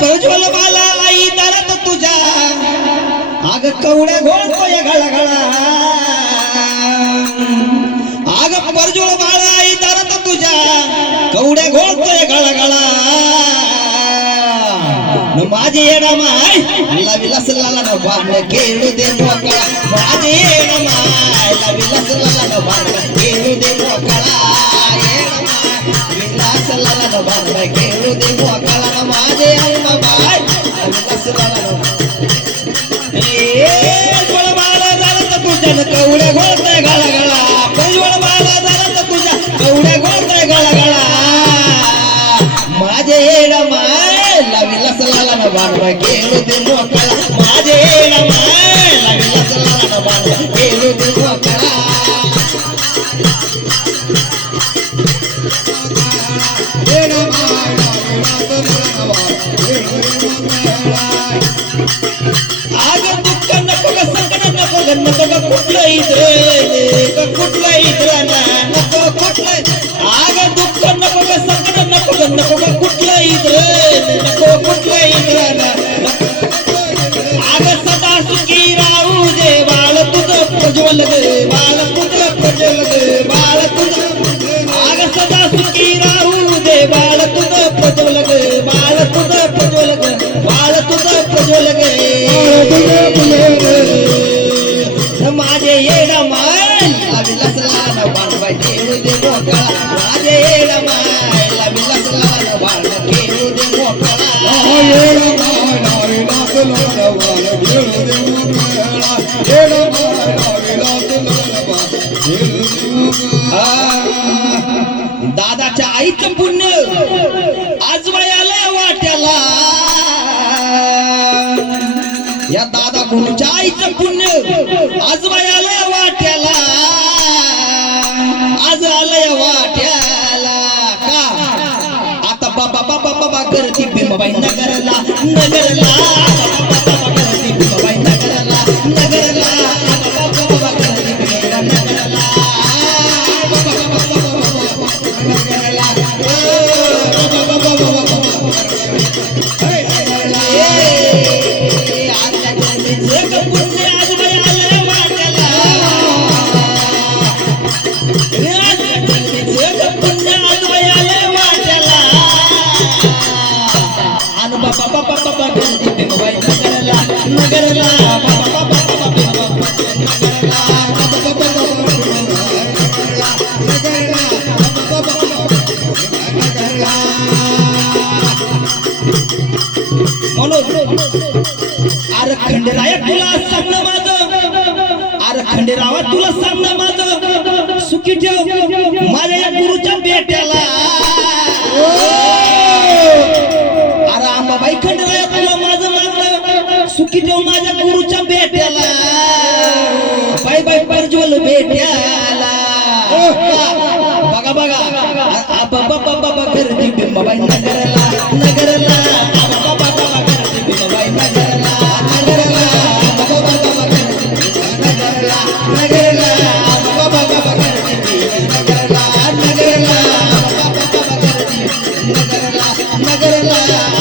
प्रज्वल बाला आई दारात तुझ्या आग कवड्या घोळतोय घळघळा आग प्रज्वल बाला आई दारात तुझ्या कवड्या घोळतोय घळघळा माझे येडा माय लविलास लाला बाण खेळू दे मोकळा माझे येडा माय लविलास लाला बाण खेळू दे मोकळा येडा माय विलास लाला बाण खेळू दे मोकळा माझे अम्मा बाय लविलास लाला प्रज्वल बाला दारात तुझ्या कवड्या घोळतोय घळघळा प्रज्वल बाला दारात तुझ्या कवड्या घोळतोय घळघळा माझे येडा माय लविलास लाला बाण खेळू दे मोकळा माझे येडा माय लविलास लाला बाण खेळू दे मोकळा येडा माय लविलास लाला बाण खेळू दे मोकळा आग दुःख नको ग संकट नको ग नको ग कुठलंही कुठलंही नको कुठलं आग दुःख नको ग संकट नको ग नको ग कुठलंही नको कुठलंही आग सदा सुखी राहू दे बाळ तुझं प्रज्वल गे बाळ तुझं प्रज्वल गे बाळ तुझं आग सदा सुखी राहू दे बाळ तुझं प्रज्वल गे बाळ तुझं प्रज्वल गे बाळ तुझं प्रज्वल गे माझे येडा माय लविलास लाला बाण खेळू दे मोकळा माझे येडा माय लविलास लाला बाण खेळू दे मोकळा येडा माय लविलास लाला बाण खेळू दे मोकळा येडा माय लविलास लाला बाण खेळू दे मोकळा दादाच्या आईचं पुण्य आजवायाला वाट्याला या दादा गुरुच्या आईचं पुण्य आजवायाला वाट्याला आज आलंय वाट्याला का आता बाबा बाबा बाबा करती भीमाबाई नगरला नगरला बाबा करती भीमाबाई नगरला नगरला बाबा बाबा करती भीमाबाई नगरला अरे खंडेराया तुला सांगणं माझं अरे खंडेरावा तुला सांगणं माझं सुखी ठेव माझ्या या गुरुच्या बेट्याला अरे आंबाबाई खंडेराया तुला माझं मागणं सुखी ठेव माझ्या गुरुच्या बेट्याला बाय बाय प्रज्वल बेट्याला बघा बघा बाबा बाबा करती भीमाबाई नगरला नगरला नगरला